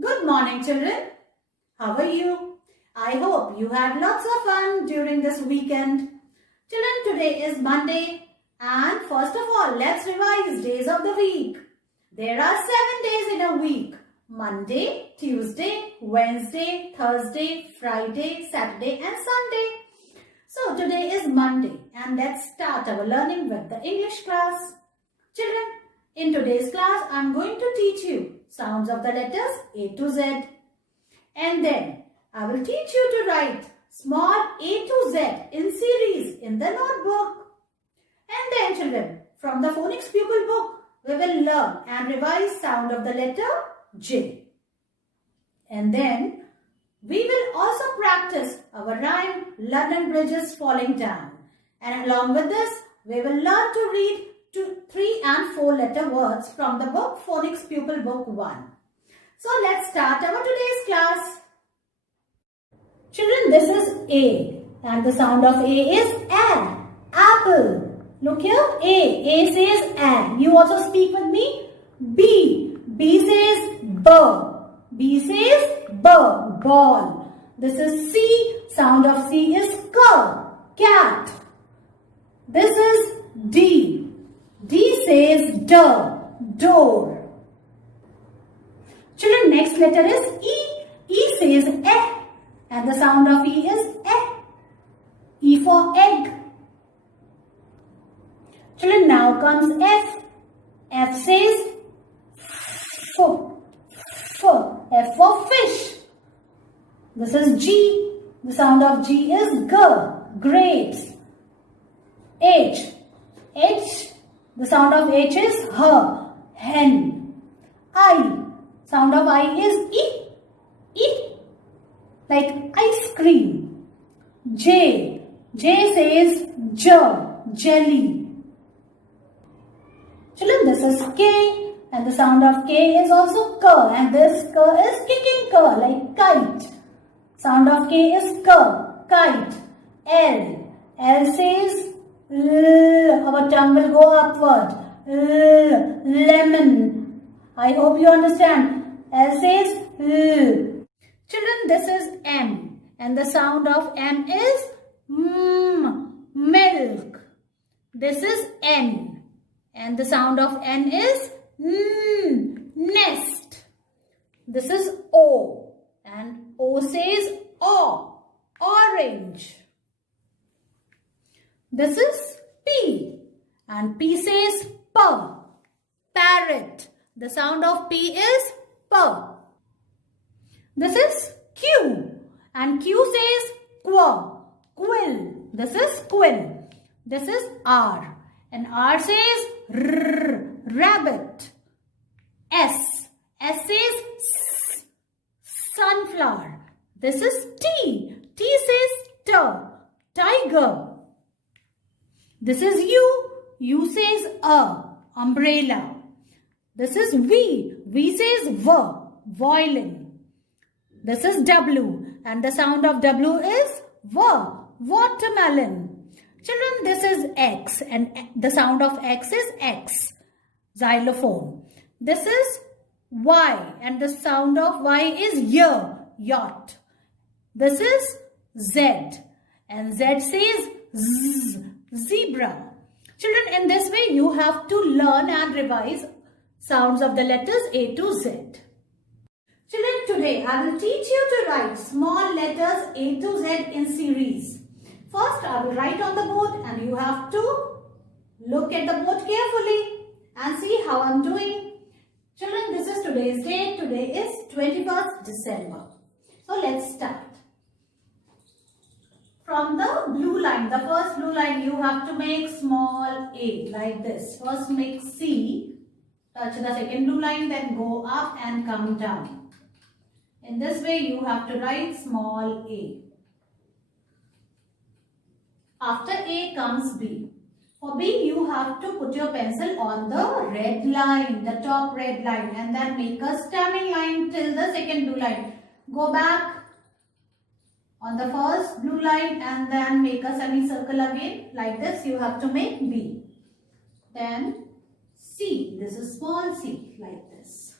Good morning, children. How are you? I hope you had lots of fun during this weekend. Children, today is Monday and first of all, let's revise days of the week. There are 7 days in a week. Monday, Tuesday, Wednesday, Thursday, Friday, Saturday and Sunday. So today is Monday and let's start our learning with the English class. Children, in today's class, I am going to teach you sounds of the letters A to Z. And then I will teach you to write small A to Z in series in the notebook. And then children, from the Phonics Pupil book, we will learn and revise sound of the letter J. And then we will also practice our rhyme London Bridge is Falling Down. And along with this, we will learn to read 3 and 4 letter words from the book Phonics Pupil Book 1. So let's start our today's class. Children, this is A and the sound of A is A. Apple. Look here, A says A. You also speak with me. B says B. B says B. Ball. This is C. Sound of C is K. Cat. This is D. D says D. Door. Children, next letter is E. E says E. And the sound of E is E. E for egg. Children, now comes F. F says F. F. F for fish. This is G. The sound of G is G. Grapes. H. H. The sound of H is H. Hen. I. Sound of I is E. E. Like ice cream. J. J says J. Jelly. Children, this is K. And the sound of K is also K. And this K is kicking K like kite. Sound of K is K. Kite. L. L says L. Our tongue will go upward. L. Lemon. I hope you understand. L says L. Children, this is M. And the sound of M is milk. This is N. And the sound of N is nest. This is O. And O says O. Orange. This is P. And P says P. Parrot. The sound of P is P. This is Q. And Q says Qu. Quill. This is quill. This is R. And R says R. Rabbit. S. S says S. Sunflower. This is T. T says T. Tiger. This is U. U says A. Umbrella. This is V. V says V. Violin. This is W. And the sound of W is V. Watermelon. Children, this is X. And the sound of X is X. Xylophone. This is Y. And the sound of Y is Y. Yacht. This is Z. And Z says Z. Zebra. Children, in this way you have to learn and revise sounds of the letters A to Z. Children, today I will teach you to write small letters A to Z in series. First, I will write on the board and you have to look at the board carefully and see how I am doing. Children, this is today's date. Today is 21st December. So let's start. From the blue line, the first blue line, you have to make small A like this. First make C, touch the second blue line, then go up and come down. In this way, you have to write small A. After A comes B. For B, you have to put your pencil on the red line, the top red line, and then make a standing line till the second blue line. Go back on the first blue line and then make a semicircle again. Like this, you have to make B. Then C. This is small c like this.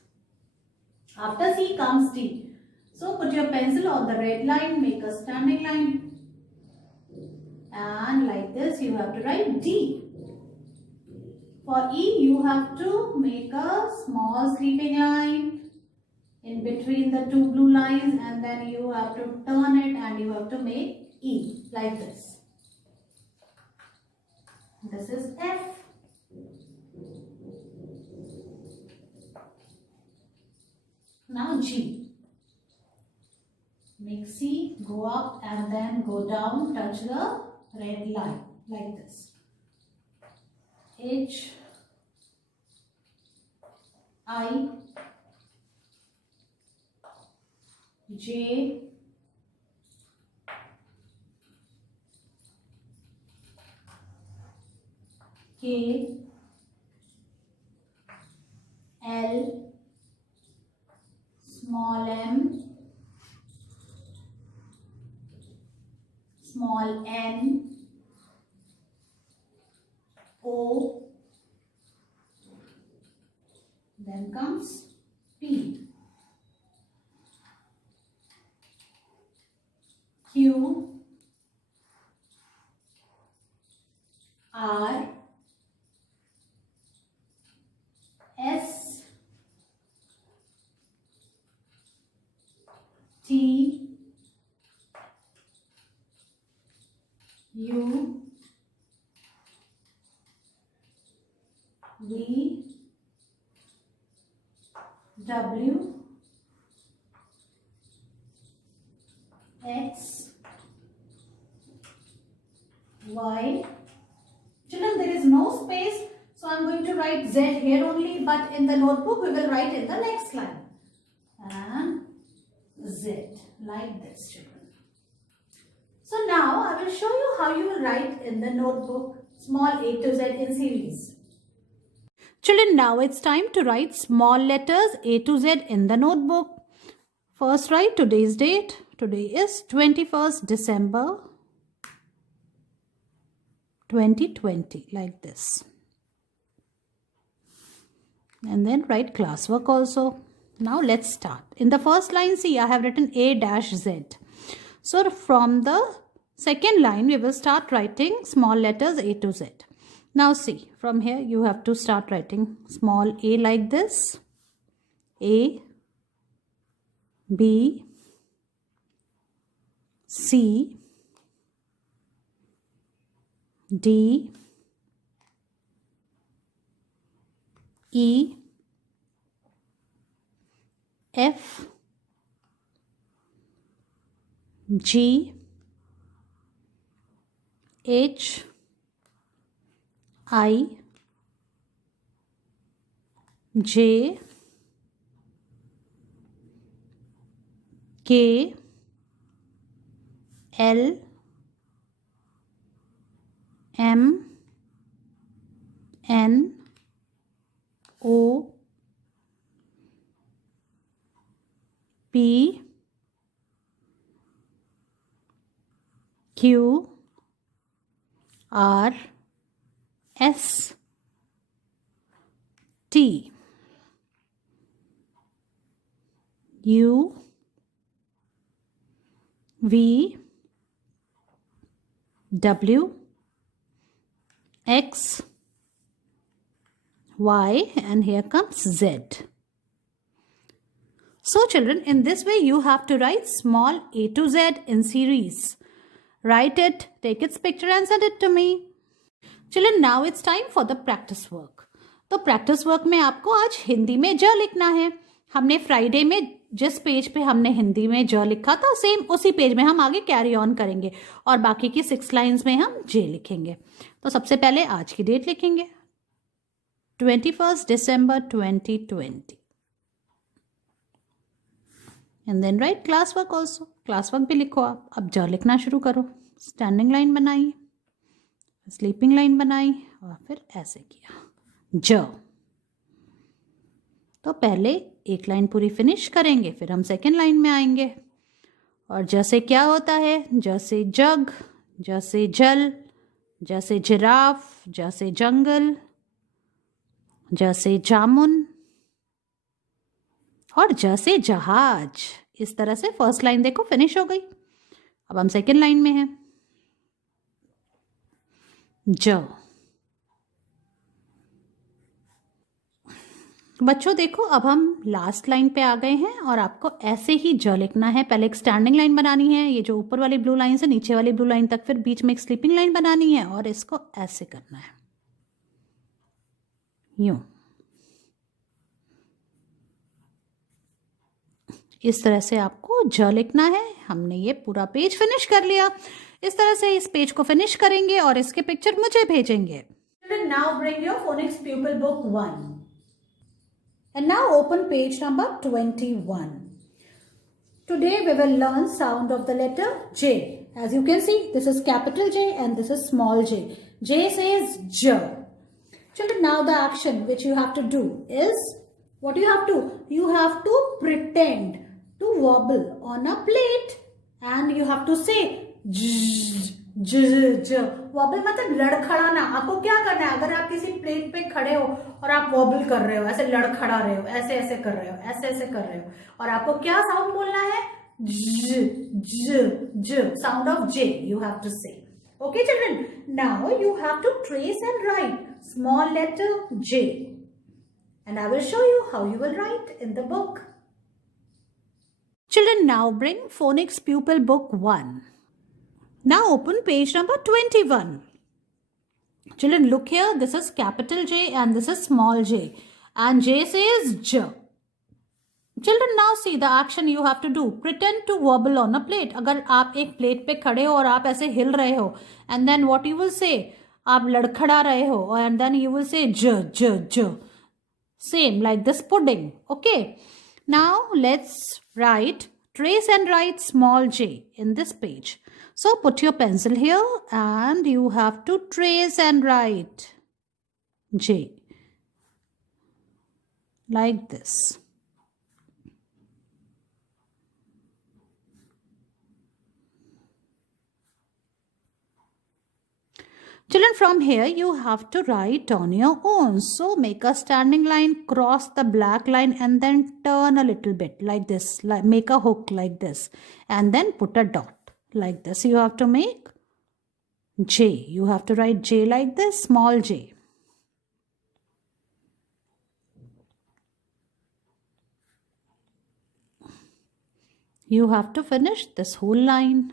After C comes D. So put your pencil on the red line, make a standing line. And like this you have to write D. For E you have to make a small sleeping line in between the two blue lines, and then you have to turn it and you have to make E like this. This is F. Now G. Make C, go up and then go down, touch the red line like this. H, I, J, K, L, small m, small n, O, then comes P, Q, R, S, T, U, V, W, X, Y. Children, there is no space, so I am going to write Z here only, but in the notebook we will write in the next line. And Z, like this, children. So now I will show you how you will write in the notebook small A to Z in series. Children, now it's time to write small letters A to Z in the notebook. First write today's date. Today is 21st December 2020, like this. And then write classwork also. Now let's start. In the first line, see, I have written A-Z. So from the second line, we will start writing small letters A to Z. Now see, from here you have to start writing small a like this. A, B, C, D, E, F, G, H, I, J, K, L, M, N, O, P, Q, R, S, T, U, V, W, X, Y, and here comes Z. So children, in this way you have to write small A to Z in series. Write it, take its picture and send it to me. Children, now it's time for the practice work. तो practice work में आपको आज हिंदी में ज लिखना है. हमने Friday में जिस पेज पे हमने हिंदी में ज लिखा था, सेम उसी पेज में हम आगे कैरी ऑन करेंगे और बाकी की 6 लाइंस में हम जे लिखेंगे. तो सबसे पहले आज की डेट लिखेंगे 21st December 2020. And then write class work also. Class work भी लिखो आप. अब ज लिखना शुरू करो. स्टैंडिंग लाइन बनाई, स्लीपिंग लाइन बनाई और फिर ऐसे किया ज. तो पहले एक लाइन पूरी फिनिश करेंगे, फिर हम सेकेंड लाइन में आएंगे. और जैसे क्या होता है, जैसे जग, जैसे जल, जैसे जिराफ, जैसे जंगल, जैसे जामुन, और ज से जहाज। इस तरह से फर्स्ट लाइन देखो फिनिश हो गई। अब हम सेकेंड लाइन में हैं। ज। बच्चों देखो अब हम लास्ट लाइन पे आ गए हैं और आपको ऐसे ही ज लिखना है। पहले एक स्टैंडिंग लाइन बनानी है, ये जो ऊपर वाली ब्लू लाइन से नीचे वाली ब्लू लाइन तक, फिर बीच में एक स्लीपिंग लाइन बनानी है और इसको ऐसे करना है, यूं। इस तरह से आपको ज लिखना है। हमने ये पूरा पेज फिनिश कर लिया। इस तरह से इस पेज को फिनिश करेंगे और इसके पिक्चर मुझे भेजेंगे। Now bring your phonics pupil book 1. And now open page number 21. Today we will learn sound of the letter J. As you can see, this is capital J and this is small j. J says J. Children, now the action which you have to do is, what you have to? You have to pretend to wobble on a plate and you have to say J. Vowel मतलब लड़खड़ाना। आपको क्या करना है, अगर आप किसी plate पे खड़े हो और आप वॉबल कर रहे हो, ऐसे लड़खड़ा रहे हो, ऐसे ऐसे कर रहे हो, ऐसे ऐसे कर रहे हो, और आपको क्या साउंड बोलना है, ज ज ज, sound of J you have to say. Okay children, now you have to trace and write small letter J and I will show you how you will write in the book. Children, now bring phonics pupil book 1. Now open page number 21. Children, look here. This is capital J and this is small j. And J says J. Children, now see the action you have to do. Pretend to wobble on a plate. अगर आप एक plate पे खड़े हो और आप ऐसे हिल रहे हो, and then what you will say? आप लड़खड़ा रहे हो, and then you will say J, J, J. Same like this pudding. Okay. Now let's write, trace and write small j in this page. So put your pencil here and you have to trace and write J like this. Children, from here you have to write on your own. So make a standing line, cross the black line and then turn a little bit like this. Make a hook like this and then put a dot. Like this you have to make J. You have to write J like this, small j. You have to finish this whole line.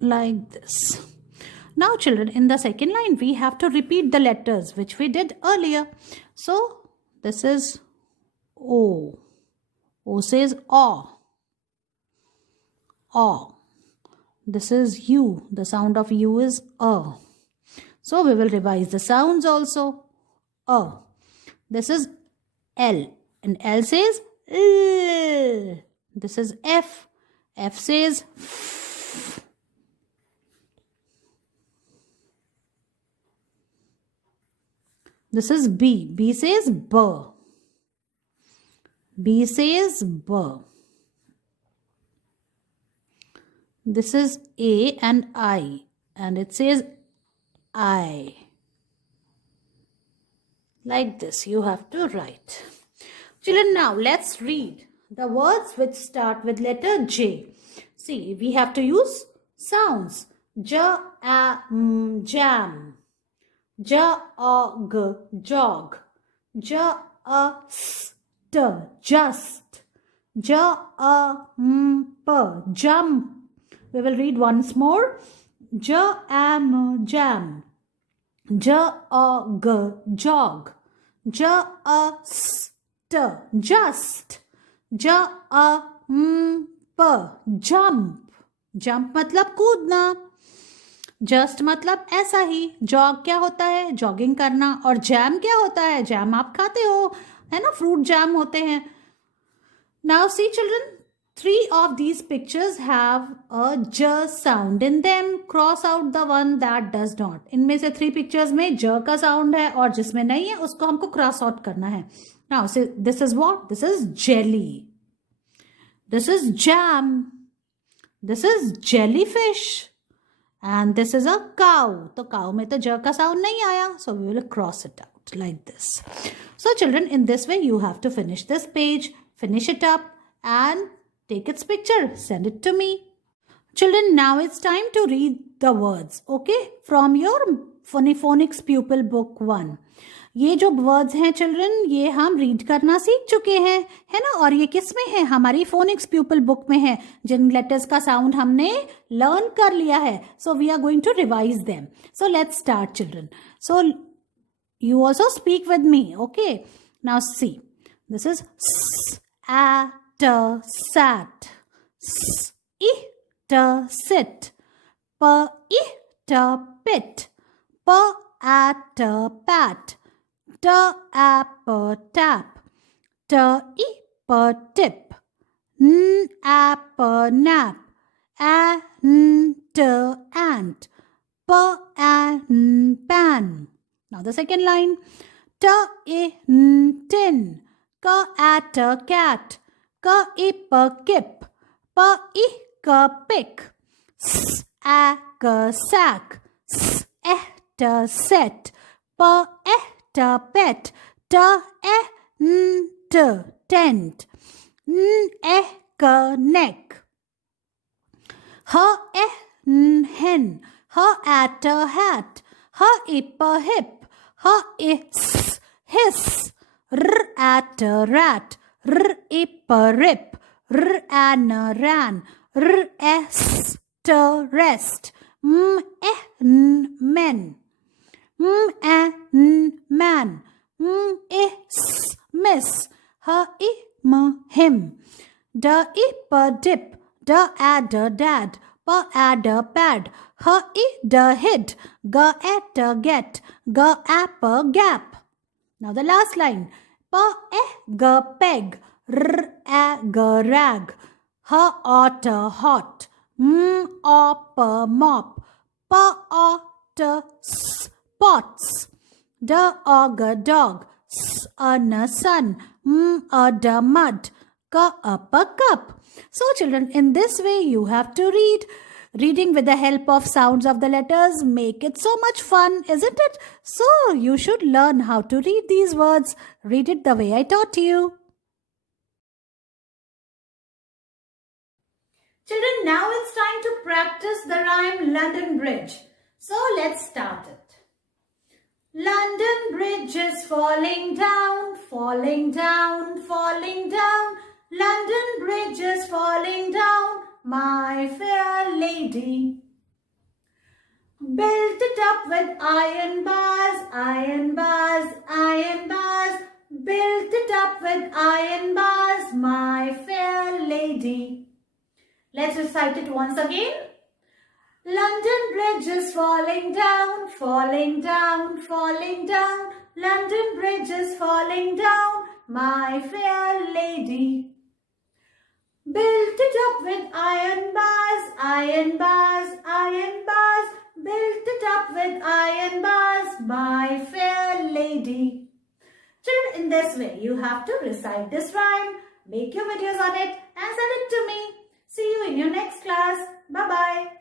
Like this. Now children, in the second line we have to repeat the letters which we did earlier. So this is O. O says aw. Aw. This is U. The sound of U is A. So we will revise the sounds also. A. This is L. And L says L. This is F. F says F. This is B. B says B. B says B. This is A and I. And it says I. Like this you have to write. Children, now let's read the words which start with letter J. See, we have to use sounds. J, A, M, jam. J, A, G, jog. J, A, S, T, just. J, A, M, P, jump. We will read once more. J, A, M, jam. J, A, G, jog. J, A, S, T, just. J, A, M, P, jump. Jump मतलब कूदना. Just मतलब ऐसा ही. Jog क्या होता है? Jogging करना. और jam क्या होता है? जैम आप खाते हो, है ना, फ्रूट जैम होते हैं. Now see children, 3 of these pictures have a j sound in them. Cross out the one that does not. इनमें से 3 pictures में j का sound है और जिसमें नहीं है उसको हमको cross out करना है. Now see, this is what? This is jelly. This is jam. This is jellyfish. And this is a cow. तो cow में तो j का sound नहीं आया. So we will cross it out like this. So children, in this way you have to finish this page. Finish it up and take its picture. Send it to me. Children, now it's time to read the words. Okay? From your Phonics Pupil Book 1. ये जो words हैं children, ये हम read करना सीख चुके हैं, है ना. और ये किस में है? हमारी फोनिक्स प्यूपल बुक में है, जिन लेटर्स का साउंड हमने लर्न कर लिया है. So we are going to revise them. So let's start children. So you also speak with me. Okay, now see. This is at sat, it sit, it pit, at pat, tap, tip, nap, ant, pan. Now the second line. Tin, at cat, kip, pick, sack, set, pet, tent, neck, hen, at hat, hip, hiss, at rat, rip, ran, rest, men, man, miss, him, dip, dad, pad, hid, get, gap. Now the last line. Peg, rag, hot, mop, spots, dog, sun, mud, cup. So children, in this way you have to read. Reading with the help of sounds of the letters make it so much fun, isn't it? So you should learn how to read these words. Read it the way I taught you. Children, now it's time to practice the rhyme London Bridge. So let's start it. London Bridge is falling down, falling down, falling down. London Bridge is falling down, my fair lady. Built it up with iron bars, iron bars, iron bars. Built it up with iron bars, my fair lady. Let's recite it once again. London Bridge is falling down, falling down, falling down. London Bridge is falling down, my fair lady. Built it up with iron bars, iron bars, iron bars. Built it up with iron bars, my fair lady. Children, in this way, you have to recite this rhyme, make your videos on it and send it to me. See you in your next class. Bye-bye.